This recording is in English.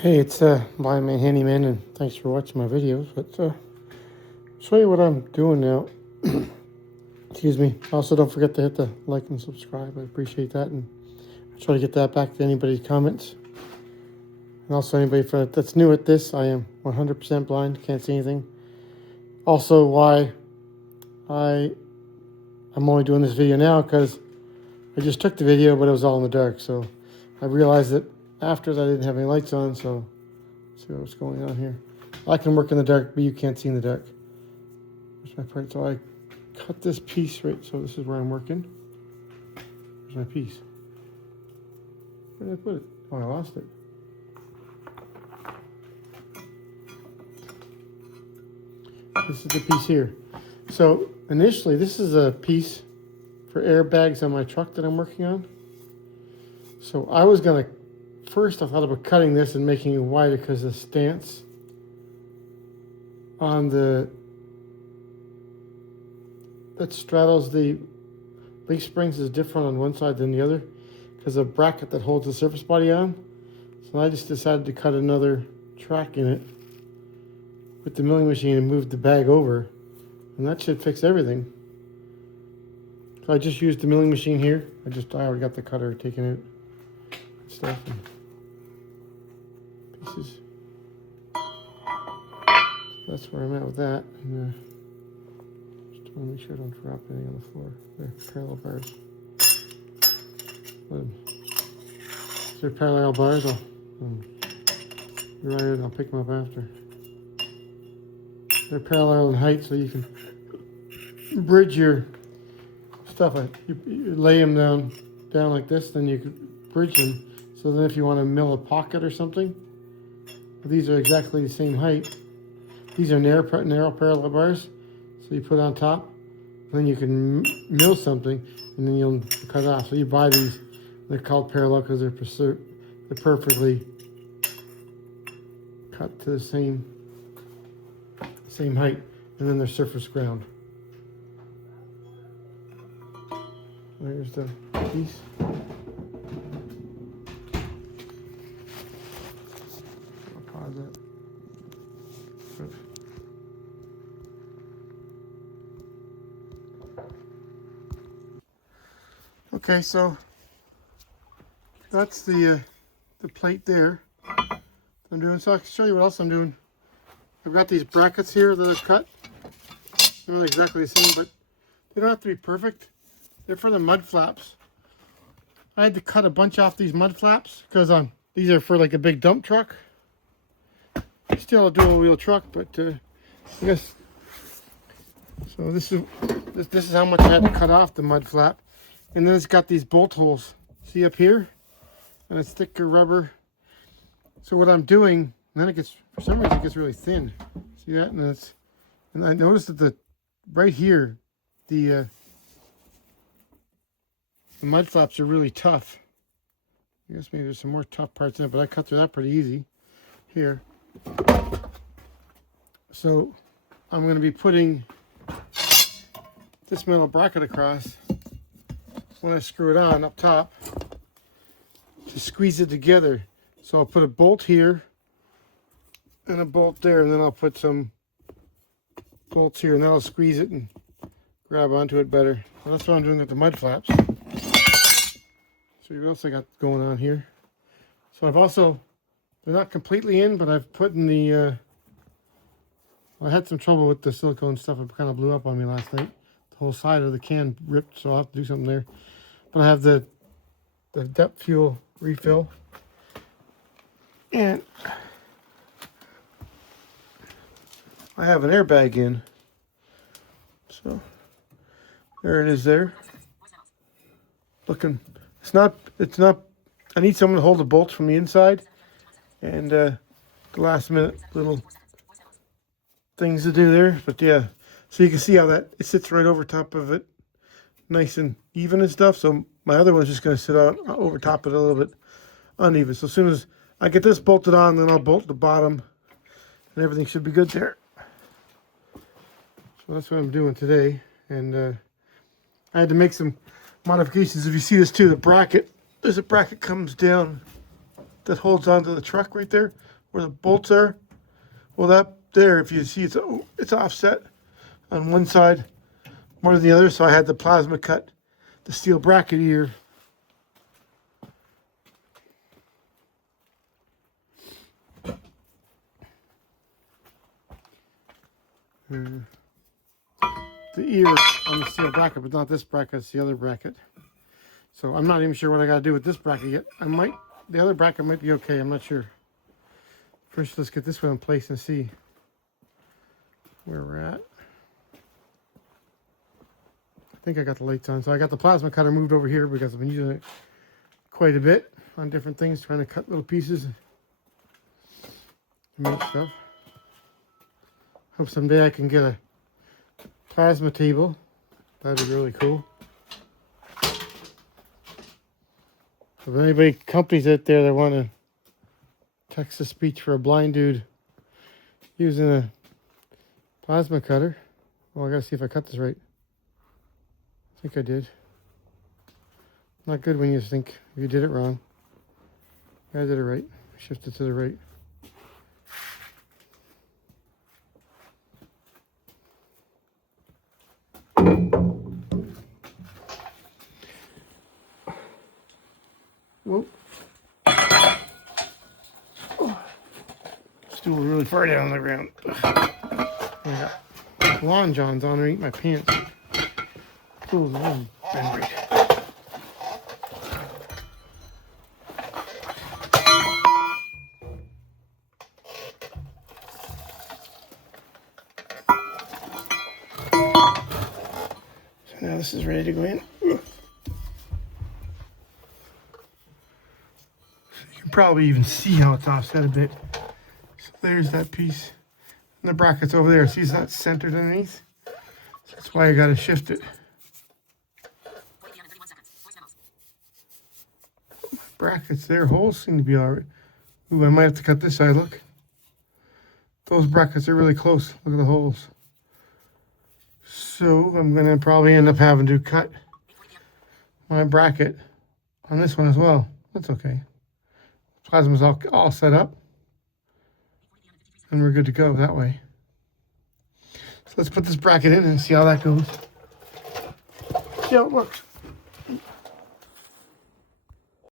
Hey, it's Blind Man Handyman, and thanks for watching my videos. But show you what I'm doing now. Excuse me. Also, don't forget to hit the like and subscribe. I appreciate that, and I try to get that back to anybody's comments. And also, anybody that's new at this, I am 100% blind, can't see anything. Also, why I'm only doing this video now because I just took the video, but it was all in the dark. So I realized that after that I didn't have any lights on, so. See what's going on here. I can work in the dark, but you can't see in the dark. There's my part. So I cut this piece right. So this is where I'm working. There's my piece. Where did I put it? Oh, I lost it. This is the piece here. So initially, this is a piece for airbags on my truck that I'm working on. So I was gonna. First, I thought about cutting this and making it wider because the stance on that straddles the leaf springs is different on one side than the other because of the bracket that holds the surface body on. So I just decided to cut another track in it with the milling machine and move the bag over, and that should fix everything. So I just used the milling machine here. I already got the cutter taken out and stuff. Pieces. That's where I'm at with that. And, just want to make sure I don't drop anything on the floor. There, parallel bars. Is there parallel bars? You're right, I'll pick them up after. They're parallel in height, so you can bridge your stuff. You lay them down like this, then you can bridge them. So then if you want to mill a pocket or something, these are exactly the same height. These are narrow parallel bars, so you put on top, then you can mill something, and then you'll cut off. So you buy these; they're called parallel because they're perfectly cut to the same height, and then they're surface ground. There's the piece. That. Okay, so that's the plate there I'm doing. So I can show you what else I'm doing. I've got these brackets here that I've cut. They're not exactly the same, but they don't have to be perfect. They're for the mud flaps. I had to cut a bunch off these mud flaps because these are for like a big dump truck. Still a dual wheel truck, but I guess so. This is how much I had to cut off the mud flap, and then it's got these bolt holes. See up here, and it's thicker rubber. So what I'm doing, and then it gets, for some reason it gets really thin. See that? And I noticed that right here, the mud flaps are really tough. I guess maybe there's some more tough parts in it, but I cut through that pretty easy here. So I'm going to be putting this metal bracket across when I screw it on up top to squeeze it together. So I'll put a bolt here and a bolt there, and then I'll put some bolts here, and then I'll squeeze it and grab onto it better. So that's what I'm doing with the mud flaps. So what else I got going on here? So I've also, they're not completely in, but I've put in the I had some trouble with the silicone stuff. It kind of blew up on me last night. The whole side of the can ripped, so I'll have to do something there. But I have the depth fuel refill. And I have an airbag in. So there it is there. Looking, it's not, I need someone to hold the bolts from the inside. And the last minute little things to do there, but yeah, so you can see how that it sits right over top of it, nice and even and stuff. So my other one's just going to sit out over top of it a little bit uneven. So as soon as I get this bolted on, then I'll bolt the bottom, and everything should be good there. So that's what I'm doing today, and I had to make some modifications. If you see this too, the bracket, there's a bracket comes down that holds onto the truck right there, where the bolts are. Well, that there, if you see, it's offset on one side more than the other, so I had the plasma cut the steel bracket here. The ear on the steel bracket, but not this bracket, it's the other bracket. So I'm not even sure what I gotta do with this bracket yet. The other bracket might be okay, I'm not sure. First, let's get this one in place and see where we're at. I think I got the lights on. So I got the plasma cutter moved over here because I've been using it quite a bit on different things, trying to cut little pieces and make stuff. Hope someday I can get a plasma table. That'd be really cool. If anybody, companies out there that want to text-to-speech for a blind dude using a plasma cutter. Well, I gotta see if I cut this right. I think I did. Not good when you think you did it wrong. I did it right. Shift it to the right. Whoa. Stool really far down on the ground. I got lawn johns on underneath my pants. Oh, man. Right. So now this is ready to go in. You can probably even see how it's offset a bit. So there's that piece. And the bracket's over there. See, it's not centered underneath. So that's why I got to shift it. Brackets there, holes seem to be alright. Ooh, I might have to cut this side, look. Those brackets are really close. Look at the holes. So I'm going to probably end up having to cut my bracket on this one as well. That's okay. Plasma's all set up. And we're good to go that way. So let's put this bracket in and see how that goes. See how it works.